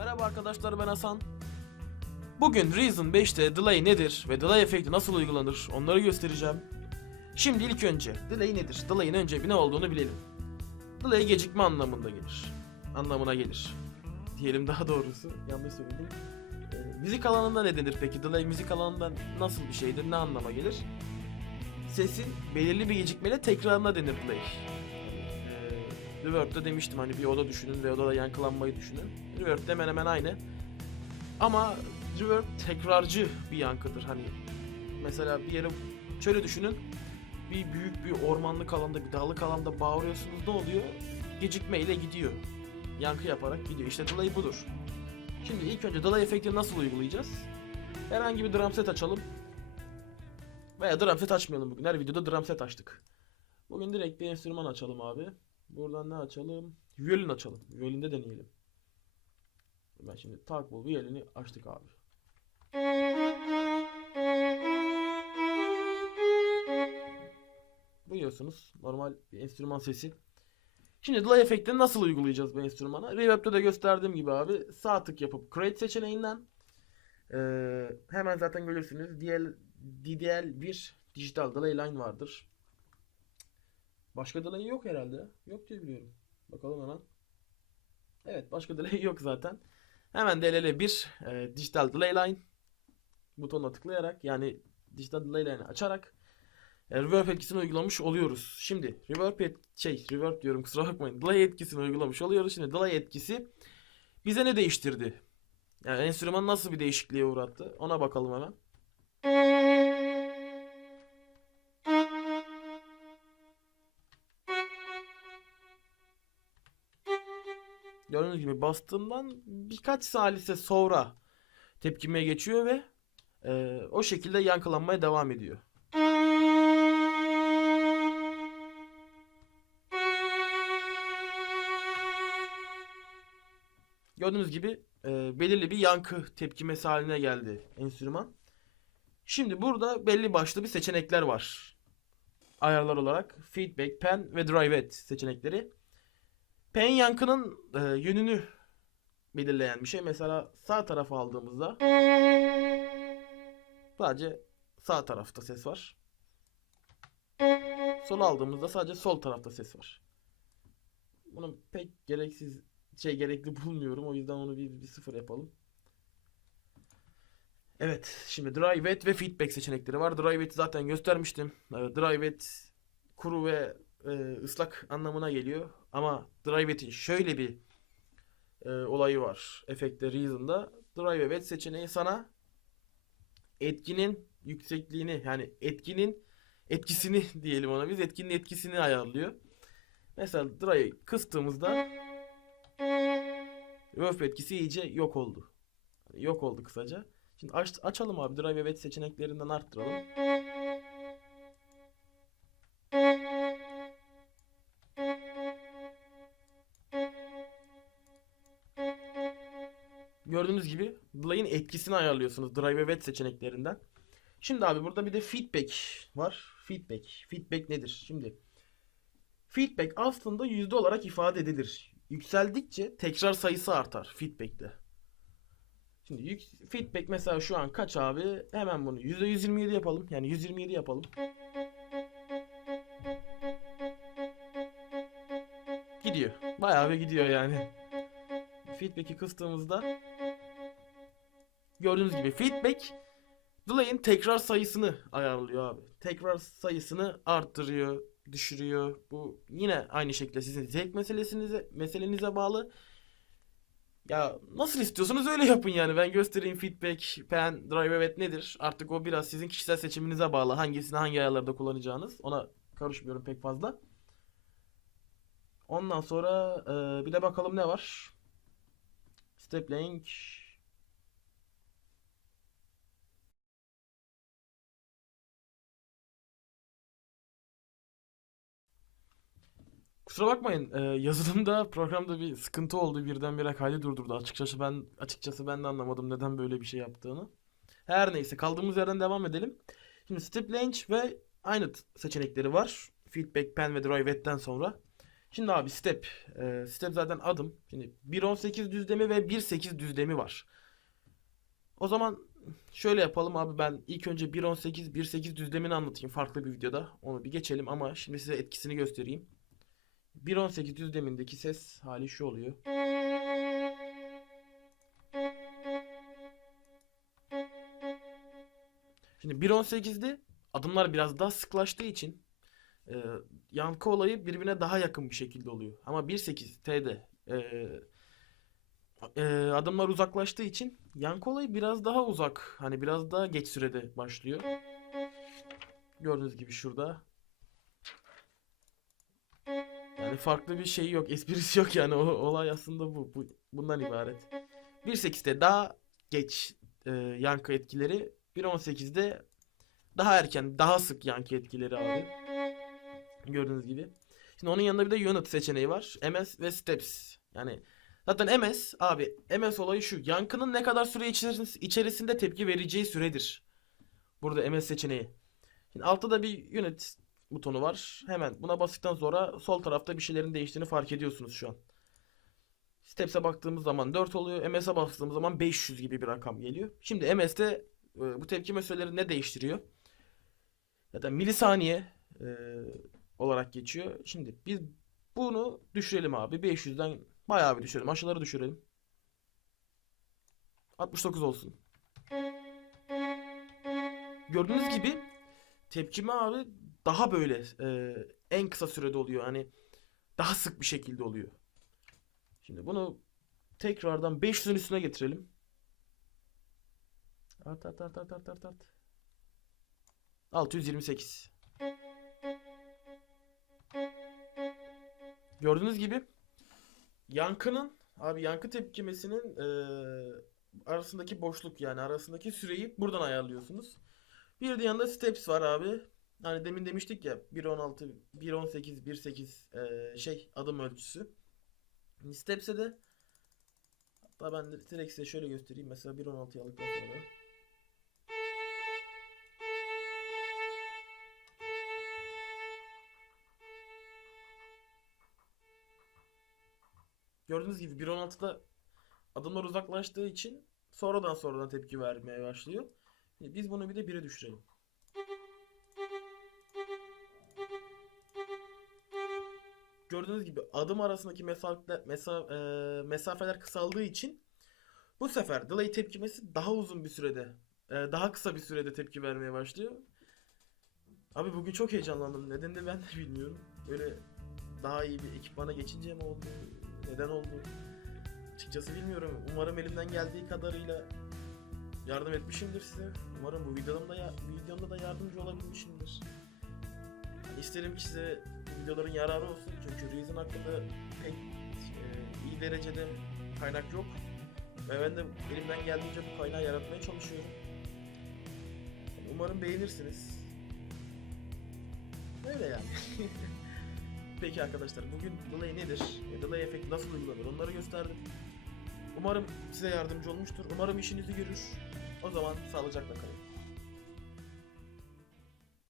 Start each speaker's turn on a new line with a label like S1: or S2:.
S1: Merhaba arkadaşlar ben Hasan. Bugün Reason 5'te delay nedir ve delay efekti nasıl uygulanır onları göstereceğim. Şimdi ilk önce delay nedir? Delay'in önce bir ne olduğunu bilelim. Delay gecikme anlamında gelir. Anlamına gelir. Diyelim daha doğrusu. Yanlış söyledim. Ee, müzik alanında ne denir peki? Delay müzik alanında nasıl bir şeydir? Ne anlama gelir? Sesin belirli bir gecikmeyle tekrarına denir delay. Reverb'de demiştim hani bir oda düşünün ve odada yankılanmayı düşünün. Reverb de hemen hemen aynı. Ama reverb tekrarcı bir yankıdır. Hani mesela bir yere şöyle düşünün. Bir büyük bir ormanlık alanda, bir dağlık alanda bağırıyorsunuz ne oluyor? Gecikmeyle gidiyor. Yankı yaparak gidiyor. İşte delay budur. Şimdi ilk önce delay efektini nasıl uygulayacağız? Herhangi bir drum set açalım. Veya drum set açmayalım bugün. Her videoda drum set açtık. Bugün direkt bir enstrüman açalım abi. Buradan ne açalım? Violin açalım. Violinde deneyelim. Ben şimdi Talkball violini açtık abi. Duyuyorsunuz normal bir enstrüman sesi. Şimdi delay efektini nasıl uygulayacağız bu enstrümana? Reverb'de de gösterdiğim gibi abi sağ tık yapıp create seçeneğinden eee, hemen zaten görürsünüz DL, DDL1 dijital delay line vardır. Başka delay yok herhalde. Yok diye biliyorum. Bakalım hemen. Evet başka delay yok zaten. Hemen DLL1 e, dijital delay line butonuna tıklayarak yani dijital delay line'ı açarak e, reverb etkisini uygulamış oluyoruz. Şimdi reverb et şey reverb diyorum kusura bakmayın. Delay etkisini uygulamış oluyoruz. Şimdi delay etkisi bize ne değiştirdi? Yani enstrüman nasıl bir değişikliğe uğrattı? Ona bakalım hemen. Gördüğünüz gibi bastığımdan birkaç salise sonra tepkime geçiyor ve e, o şekilde yankılanmaya devam ediyor. Gördüğünüz gibi e, belirli bir yankı tepkimesi haline geldi enstrüman. Şimdi burada belli başlı bir seçenekler var. Ayarlar olarak feedback, pen ve drive seçenekleri. Pen yankının e, yönünü belirleyen bir şey. Mesela sağ tarafa aldığımızda sadece sağ tarafta ses var. Sol aldığımızda sadece sol tarafta ses var. Bunu pek gereksiz şey gerekli bulmuyorum. O yüzden onu bir, bir sıfır yapalım. Evet, şimdi drive it ve feedback seçenekleri var. Drive it zaten göstermiştim. E, drive it kuru ve e, ıslak anlamına geliyor. Ama Drive şöyle bir e, olayı var. Efekte Reason'da. Drive It seçeneği sana etkinin yüksekliğini yani etkinin etkisini diyelim ona biz etkinin etkisini ayarlıyor. Mesela Drive'ı kıstığımızda Reverb etkisi iyice yok oldu. Yok oldu kısaca. Şimdi aç, açalım abi Drive Evet seçeneklerinden arttıralım. Gördüğünüz gibi delay'in etkisini ayarlıyorsunuz Drive Evet seçeneklerinden. Şimdi abi burada bir de feedback var. Feedback. Feedback nedir? Şimdi feedback aslında yüzde olarak ifade edilir. Yükseldikçe tekrar sayısı artar feedback'te. Şimdi yük, feedback mesela şu an kaç abi? Hemen bunu %127 yapalım. Yani 127 yapalım. Gidiyor. Bayağı bir gidiyor yani. Feedback'i kıstığımızda gördüğünüz gibi feedback delay'in tekrar sayısını ayarlıyor abi. Tekrar sayısını arttırıyor, düşürüyor. Bu yine aynı şekilde sizin zevk meselesinize meselenize bağlı. Ya nasıl istiyorsanız öyle yapın yani. Ben göstereyim feedback, pen, drive evet nedir? Artık o biraz sizin kişisel seçiminize bağlı. Hangisini hangi ayarlarda kullanacağınız. Ona karışmıyorum pek fazla. Ondan sonra e, bir de bakalım ne var. Step link. Kusura bakmayın. e, yazılımda programda bir sıkıntı oldu. Birdenbire kaydı durdurdu. Açıkçası ben açıkçası ben de anlamadım neden böyle bir şey yaptığını. Her neyse kaldığımız yerden devam edelim. Şimdi step range ve aynı seçenekleri var. Feedback, pen ve drive sonra. Şimdi abi step. Ee, step zaten adım. Şimdi 1.18 düzlemi ve 1.8 düzlemi var. O zaman şöyle yapalım abi ben ilk önce 1.18 1.8 düzlemini anlatayım farklı bir videoda. Onu bir geçelim ama şimdi size etkisini göstereyim. 1.18 düzlemindeki ses hali şu oluyor. Şimdi 1.18'de adımlar biraz daha sıklaştığı için e, yankı olayı birbirine daha yakın bir şekilde oluyor. Ama 1.8 T'de e, e, adımlar uzaklaştığı için yankı olayı biraz daha uzak. Hani biraz daha geç sürede başlıyor. Gördüğünüz gibi şurada. Yani farklı bir şey yok, esprisi yok yani. O, olay aslında bu, bu bundan ibaret. 1.8'de daha geç e, yankı etkileri, 1.18'de daha erken, daha sık yankı etkileri abi. Gördüğünüz gibi. Şimdi onun yanında bir de unit seçeneği var. MS ve steps. Yani zaten MS abi MS olayı şu. Yankının ne kadar süre içeris- içerisinde tepki vereceği süredir. Burada MS seçeneği. Şimdi altta da bir unit butonu var. Hemen buna bastıktan sonra sol tarafta bir şeylerin değiştiğini fark ediyorsunuz şu an. Steps'e baktığımız zaman 4 oluyor. MS'e bastığımız zaman 500 gibi bir rakam geliyor. Şimdi MS'te e, bu tepkime süreleri ne değiştiriyor? Ya da milisaniye e, olarak geçiyor. Şimdi biz bunu düşürelim abi. 500'den bayağı bir düşürelim. Aşağıları düşürelim. 69 olsun. Gördüğünüz gibi tepkime abi daha böyle e, en kısa sürede oluyor. Hani daha sık bir şekilde oluyor. Şimdi bunu tekrardan 500'ün üstüne getirelim. Art art art art art art art. 628. Gördüğünüz gibi yankının abi yankı tepkimesinin eee, arasındaki boşluk yani arasındaki süreyi buradan ayarlıyorsunuz. Bir de yanında steps var abi. Hani demin demiştik ya 1.16, 1.18, 1.8 eee, şey adım ölçüsü. Steps'e de hatta ben de direkt size şöyle göstereyim. Mesela 1.16'yı aldıktan sonra Gördüğünüz gibi 1.16'da adımlar uzaklaştığı için sonradan sonradan tepki vermeye başlıyor. Biz bunu bir de 1'e düşürelim. Gördüğünüz gibi adım arasındaki mesafe, mesa, e, mesafeler kısaldığı için bu sefer delay tepkimesi daha uzun bir sürede, e, daha kısa bir sürede tepki vermeye başlıyor. Abi bugün çok heyecanlandım. Neden de ben de bilmiyorum. Böyle daha iyi bir ekipmana geçince mi oldu? Neden oldu? Açıkçası bilmiyorum. Umarım elimden geldiği kadarıyla yardım etmişimdir size. Umarım bu videomda ya videomda da yardımcı olabilmişimdir. Yani isterim ki size videoların yararı olsun. Çünkü Reason hakkında pek e, iyi derecede kaynak yok. Ve ben de elimden geldiğince bu kaynağı yaratmaya çalışıyorum. Umarım beğenirsiniz. Öyle yani. Peki arkadaşlar bugün delay nedir? ve Delay efekti nasıl uygulanır onları gösterdim. Umarım size yardımcı olmuştur. Umarım işinizi görür. O zaman sağlıcakla kalın.